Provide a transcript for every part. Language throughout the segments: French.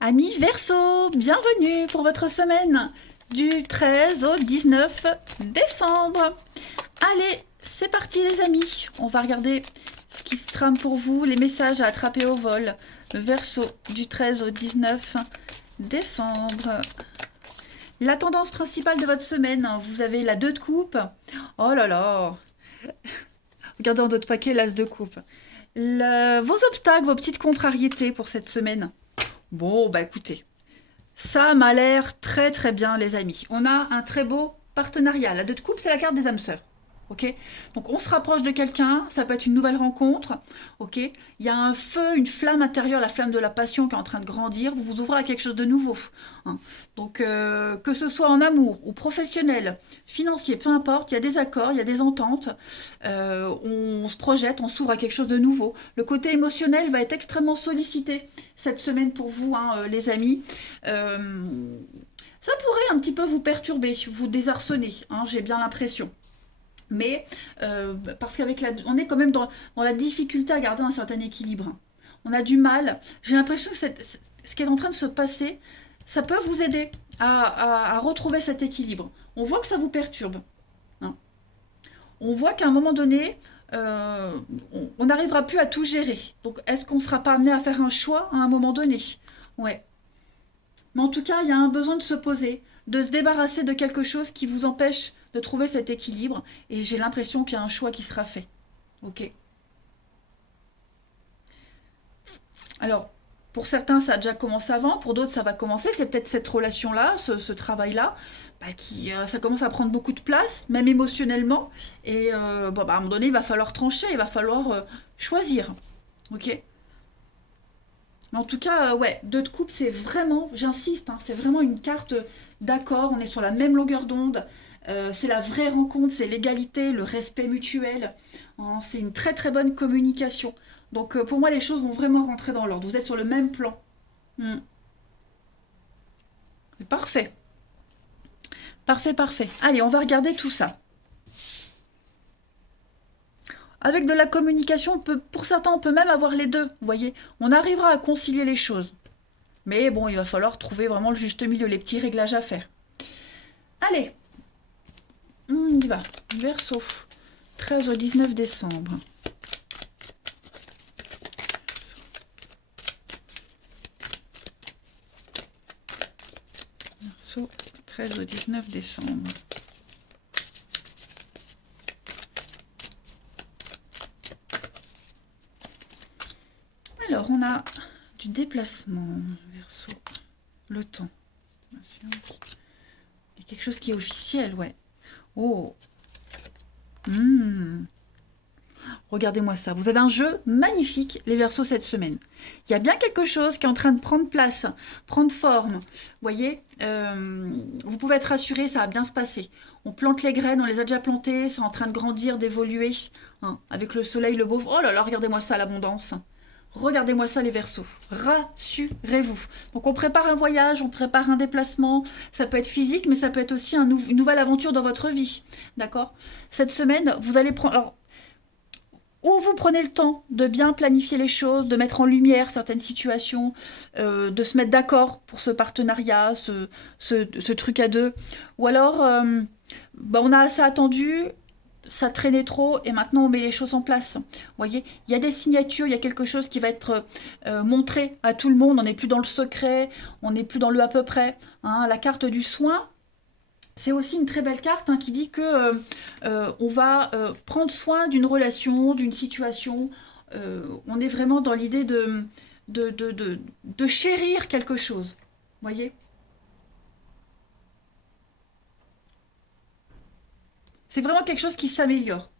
Amis Verseau, bienvenue pour votre semaine du 13 au 19 décembre. Allez, c'est parti les amis. On va regarder ce qui se trame pour vous, les messages à attraper au vol. Verseau du 13 au 19 décembre. La tendance principale de votre semaine, vous avez la 2 de coupe. Oh là là. Regardez en d'autres paquets l'as de coupe. Vos obstacles, vos petites contrariétés pour cette semaine. Bon, bah écoutez, ça m'a l'air très très bien, les amis. On a un très beau partenariat. La 2 de coupe, c'est la carte des âmes sœurs. Ok. Donc on se rapproche de quelqu'un, ça peut être une nouvelle rencontre. Ok. Il y a un feu, une flamme intérieure, la flamme de la passion qui est en train de grandir. Vous vous ouvrez à quelque chose de nouveau. Hein. Donc que ce soit en amour ou professionnel, financier, peu importe, il y a des accords, il y a des ententes. On se projette, on s'ouvre à quelque chose de nouveau. Le côté émotionnel va être extrêmement sollicité cette semaine pour vous, hein, les amis. Euh, Ça pourrait un petit peu vous perturber, vous désarçonner, hein, j'ai bien l'impression. Mais parce qu'avec on est quand même dans la difficulté à garder un certain équilibre. On a du mal. J'ai l'impression que ce qui est en train de se passer, ça peut vous aider à retrouver cet équilibre. On voit que ça vous perturbe. Hein. On voit qu'à un moment donné, on n'arrivera plus à tout gérer. Donc, est-ce qu'on ne sera pas amené à faire un choix à un moment donné? Ouais. Mais en tout cas, il y a un besoin de se poser, de se débarrasser de quelque chose qui vous empêche de trouver cet équilibre. Et j'ai l'impression qu'il y a un choix qui sera fait. Ok. Alors, pour certains, ça a déjà commencé avant, pour d'autres, ça va commencer. C'est peut-être cette relation-là, ce travail-là, ça commence à prendre beaucoup de place, même émotionnellement. Et bon, à un moment donné, il va falloir trancher, il va falloir choisir. Ok. Mais en tout cas, ouais, deux de coupe, c'est vraiment, j'insiste, hein, c'est vraiment une carte d'accord, on est sur la même longueur d'onde, c'est la vraie rencontre, c'est l'égalité, le respect mutuel, hein, c'est une très très bonne communication. Donc pour moi, les choses vont vraiment rentrer dans l'ordre, vous êtes sur le même plan. Hmm. Parfait, parfait, parfait. Allez, on va regarder tout ça. Avec de la communication, pour certains, on peut même avoir les deux, vous voyez. On arrivera à concilier les choses. Mais bon, il va falloir trouver vraiment le juste milieu, les petits réglages à faire. Allez, on y va. Verseau, 13 au 19 décembre. Verseau, 13 au 19 décembre. Alors, on a du déplacement, Verseau, le temps. Il y a quelque chose qui est officiel, ouais. Oh, hmm. Regardez-moi ça. Vous avez un jeu magnifique, les Verseaux, cette semaine. Il y a bien quelque chose qui est en train de prendre place, prendre forme. Vous voyez, vous pouvez être rassuré, ça va bien se passer. On plante les graines, on les a déjà plantées, c'est en train de grandir, d'évoluer. Hein, avec le soleil, le beau... Oh là là, regardez-moi ça, l'abondance. Regardez-moi ça, les Verseaux. Rassurez-vous. Donc on prépare un voyage, on prépare un déplacement. Ça peut être physique, mais ça peut être aussi une nouvelle aventure dans votre vie. D'accord. Cette semaine, vous allez prendre... Alors, ou vous prenez le temps de bien planifier les choses, de mettre en lumière certaines situations, de se mettre d'accord pour ce partenariat, ce truc à deux. Ou alors, on a assez attendu, ça traînait trop et maintenant on met les choses en place. Vous voyez, il y a des signatures, il y a quelque chose qui va être montré à tout le monde. On n'est plus dans le secret, on n'est plus dans le à peu près. Hein. La carte du soin, c'est aussi une très belle carte, hein, qui dit que on va prendre soin d'une relation, d'une situation. On est vraiment dans l'idée de chérir quelque chose. Vous voyez. C'est vraiment quelque chose qui s'améliore.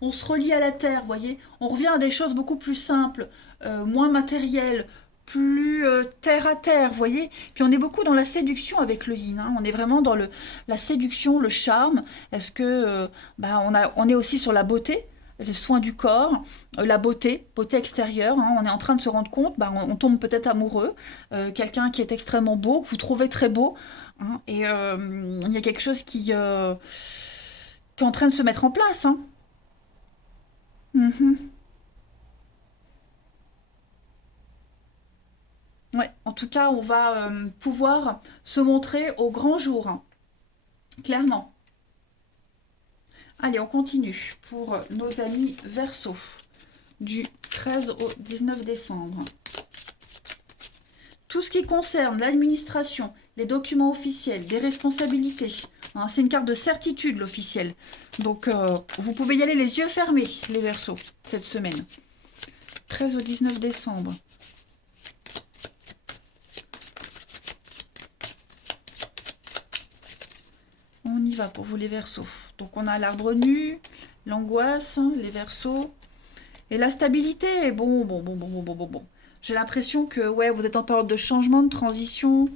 On se relie à la terre, vous voyez. On revient à des choses beaucoup plus simples, moins matérielles, plus terre à terre, vous voyez. Puis on est beaucoup dans la séduction avec le yin. Hein. On est vraiment dans la séduction, le charme. Est-ce que on est aussi sur la beauté, les soins du corps, la beauté, beauté extérieure. Hein. On est en train de se rendre compte, on tombe peut-être amoureux, quelqu'un qui est extrêmement beau, que vous trouvez très beau, hein, et il y a quelque chose qui est en train de se mettre en place. Hein. Mhm. Ouais, en tout cas, on va pouvoir se montrer au grand jour, hein, clairement. Allez, on continue pour nos amis Verseau, du 13 au 19 décembre. Tout ce qui concerne l'administration, les documents officiels, des responsabilités, hein, c'est une carte de certitude, l'officiel. Donc, vous pouvez y aller les yeux fermés, les Verseaux, cette semaine. 13 au 19 décembre. On y va pour vous, les Verseaux. Donc, on a l'arbre nu, l'angoisse, hein, les Verseaux. Et la stabilité, bon. J'ai l'impression que ouais, vous êtes en période de changement, de transition.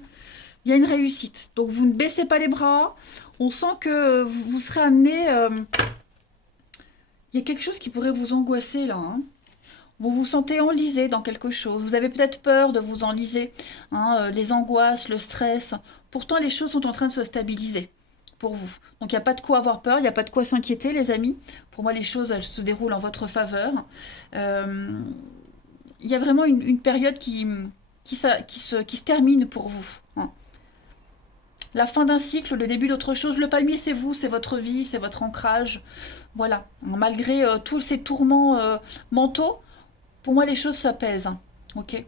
Il y a une réussite. Donc, vous ne baissez pas les bras. On sent que vous serez amené... il y a quelque chose qui pourrait vous angoisser, là. Hein. Vous vous sentez enlisé dans quelque chose. Vous avez peut-être peur de vous enliser. Hein, les angoisses, le stress. Pourtant, les choses sont en train de se stabiliser pour vous. Donc, il n'y a pas de quoi avoir peur. Il n'y a pas de quoi s'inquiéter, les amis. Pour moi, les choses, elles se déroulent en votre faveur. Il y a vraiment une période qui se termine pour vous. Hein. La fin d'un cycle, le début d'autre chose. Le palmier, c'est vous, c'est votre vie, c'est votre ancrage. Voilà. Malgré tous ces tourments mentaux, pour moi, les choses s'apaisent. Hein. Ok.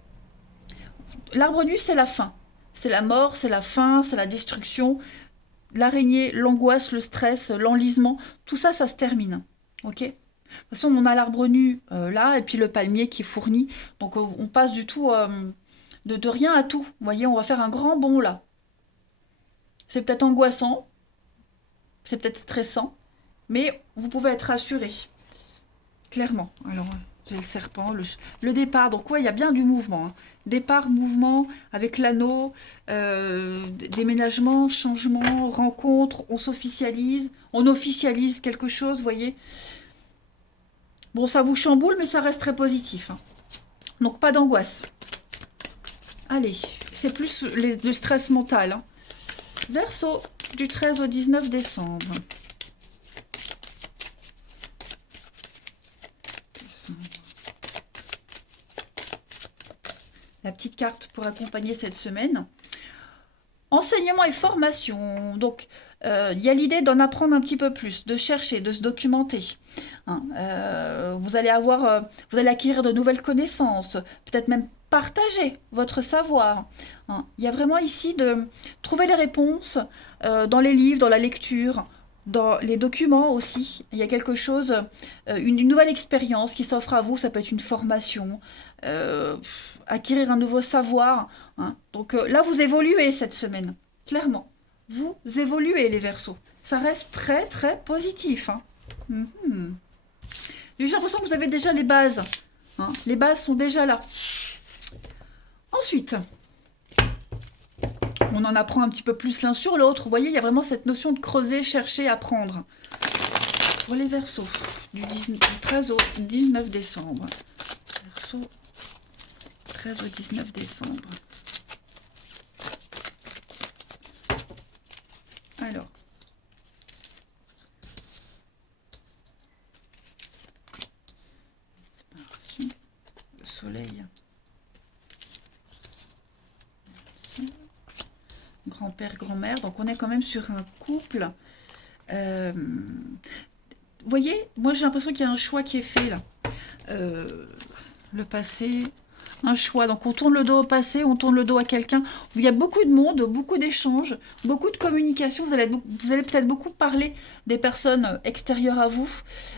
L'arbre nu, c'est la fin. C'est la mort, c'est la fin, c'est la destruction. L'araignée, l'angoisse, le stress, l'enlisement, tout ça, ça se termine. Ok. De toute façon, on a l'arbre nu là, et puis le palmier qui fournit. Donc, on passe du tout de rien à tout. Vous voyez, on va faire un grand bond là. C'est peut-être angoissant, c'est peut-être stressant, mais vous pouvez être rassuré, clairement. Alors, j'ai le serpent, le départ. Donc, ouais, il y a bien du mouvement. Hein. Départ, mouvement, avec l'anneau, déménagement, changement, rencontre, on officialise quelque chose, vous voyez. Bon, ça vous chamboule, mais ça reste très positif. Hein. Donc, pas d'angoisse. Allez, c'est plus le stress mental. Hein. Verseau, du 13 au 19 décembre. La petite carte pour accompagner cette semaine. Enseignement et formation. Donc, il y a l'idée d'en apprendre un petit peu plus, de chercher, de se documenter. Hein, vous allez acquérir de nouvelles connaissances, peut-être même partager votre savoir. Hein. Il y a vraiment ici de trouver les réponses dans les livres, dans la lecture, dans les documents aussi. Il y a quelque chose, une nouvelle expérience qui s'offre à vous. Ça peut être une formation, acquérir un nouveau savoir. Hein. Donc là, vous évoluez cette semaine, clairement. Vous évoluez, les Verseaux. Ça reste très, très positif. Hein. J'ai l'impression que vous avez déjà les bases. Hein. Les bases sont déjà là. Ensuite, on en apprend un petit peu plus l'un sur l'autre. Vous voyez, il y a vraiment cette notion de creuser, chercher, apprendre. Pour les Verseaux, du 13 au 19 décembre. Verseau, 13 au 19 décembre. Alors. Le soleil. Grand-père, grand-mère. Donc, on est quand même sur un couple. Vous voyez, moi, j'ai l'impression qu'il y a un choix qui est fait, là. Le passé, un choix. Donc, on tourne le dos au passé, on tourne le dos à quelqu'un. Il y a beaucoup de monde, beaucoup d'échanges, beaucoup de communication. Vous allez peut-être beaucoup parler des personnes extérieures à vous.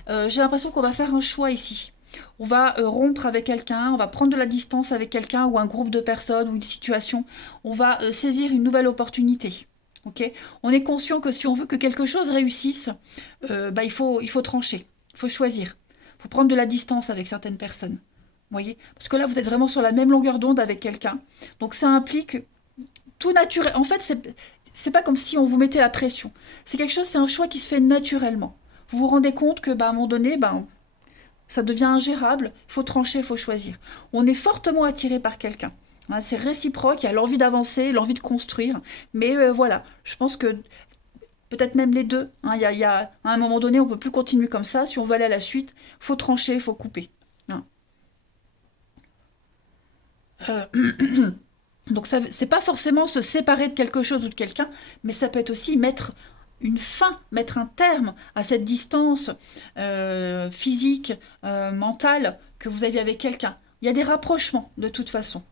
J'ai l'impression qu'on va faire un choix ici. On va rompre avec quelqu'un, on va prendre de la distance avec quelqu'un ou un groupe de personnes ou une situation. On va saisir une nouvelle opportunité. Okay, on est conscient que si on veut que quelque chose réussisse, il faut trancher, il faut choisir. Il faut prendre de la distance avec certaines personnes. Voyez, parce que là, vous êtes vraiment sur la même longueur d'onde avec quelqu'un. Donc, ça implique tout naturel. En fait, c'est pas comme si on vous mettait la pression. C'est quelque chose, c'est un choix qui se fait naturellement. Vous vous rendez compte que, à un moment donné, ça devient ingérable. Il faut trancher, il faut choisir. On est fortement attiré par quelqu'un. Hein, c'est réciproque. Il y a l'envie d'avancer, l'envie de construire. Mais voilà, je pense que peut-être même les deux. Hein, à un moment donné, on peut plus continuer comme ça. Si on veut aller à la suite, il faut trancher, il faut couper. Hein. Donc, c'est pas forcément se séparer de quelque chose ou de quelqu'un, mais ça peut être aussi mettre une fin, mettre un terme à cette distance physique, mentale que vous aviez avec quelqu'un. Il y a des rapprochements, de toute façon.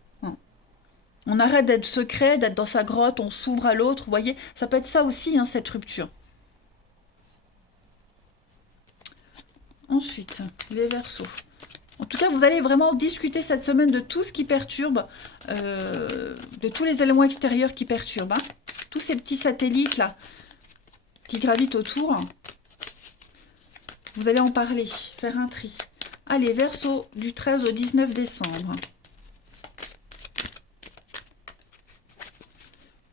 On arrête d'être secret, d'être dans sa grotte, on s'ouvre à l'autre, vous voyez. Ça peut être ça aussi, hein, cette rupture. Ensuite, les Verseaux. En tout cas, vous allez vraiment discuter cette semaine de tout ce qui perturbe, de tous les éléments extérieurs qui perturbent. Hein. Tous ces petits satellites-là qui gravitent autour. Vous allez en parler, faire un tri. Allez, Verseau, du 13 au 19 décembre.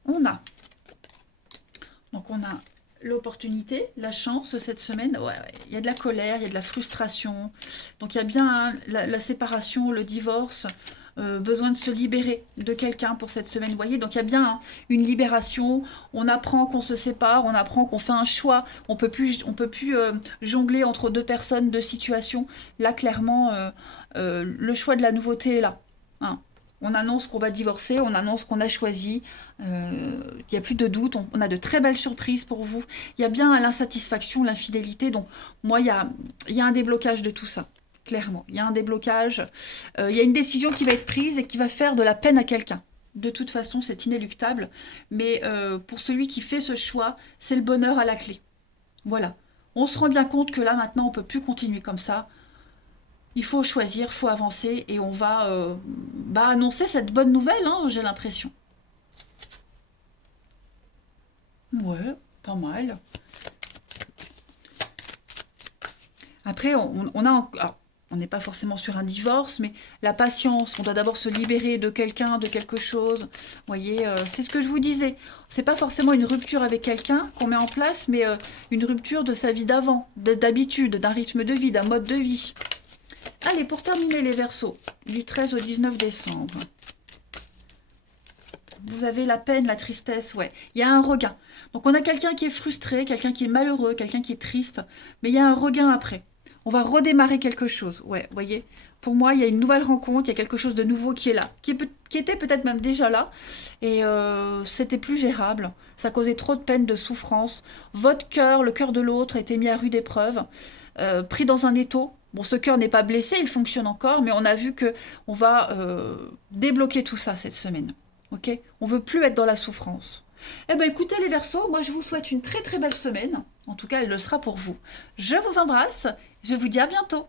On a l'opportunité, la chance cette semaine. Ouais, il y a de la colère, il y a de la frustration. Donc il y a bien hein, la séparation, le divorce, besoin de se libérer de quelqu'un pour cette semaine. Vous voyez, donc il y a bien hein, une libération. On apprend qu'on se sépare, on apprend qu'on fait un choix. On peut plus jongler entre deux personnes, deux situations. Là, clairement, le choix de la nouveauté est là. Hein. On annonce qu'on va divorcer, on annonce qu'on a choisi. Il n'y a plus de doute, on a de très belles surprises pour vous. Il y a bien l'insatisfaction, l'infidélité. Donc, moi, il y a un déblocage de tout ça, clairement. Il y a un déblocage. Il y a une décision qui va être prise et qui va faire de la peine à quelqu'un. De toute façon, c'est inéluctable. Mais pour celui qui fait ce choix, c'est le bonheur à la clé. Voilà. On se rend bien compte que là, maintenant, on ne peut plus continuer comme ça. Il faut choisir, il faut avancer et on va annoncer cette bonne nouvelle, hein, j'ai l'impression. Ouais, pas mal. Après, on a... alors, on n'est pas forcément sur un divorce, mais la patience, on doit d'abord se libérer de quelqu'un, de quelque chose. Vous voyez, c'est ce que je vous disais. C'est pas forcément une rupture avec quelqu'un qu'on met en place, mais une rupture de sa vie d'avant, d'habitude, d'un rythme de vie, d'un mode de vie. Allez, pour terminer les Verseaux, du 13 au 19 décembre. Vous avez la peine, la tristesse, ouais. Il y a un regain. Donc on a quelqu'un qui est frustré, quelqu'un qui est malheureux, quelqu'un qui est triste, mais il y a un regain après. On va redémarrer quelque chose, ouais, vous voyez. Pour moi, il y a une nouvelle rencontre, il y a quelque chose de nouveau qui est là, qui était peut-être même déjà là, et c'était plus gérable. Ça causait trop de peine, de souffrance. Votre cœur, le cœur de l'autre, a été mis à rude épreuve, pris dans un étau. Bon, ce cœur n'est pas blessé, il fonctionne encore, mais on a vu que on va débloquer tout ça cette semaine. Ok, on veut plus être dans la souffrance. Eh bien, écoutez les Verseaux, moi je vous souhaite une très très belle semaine. En tout cas, elle le sera pour vous. Je vous embrasse, je vous dis à bientôt.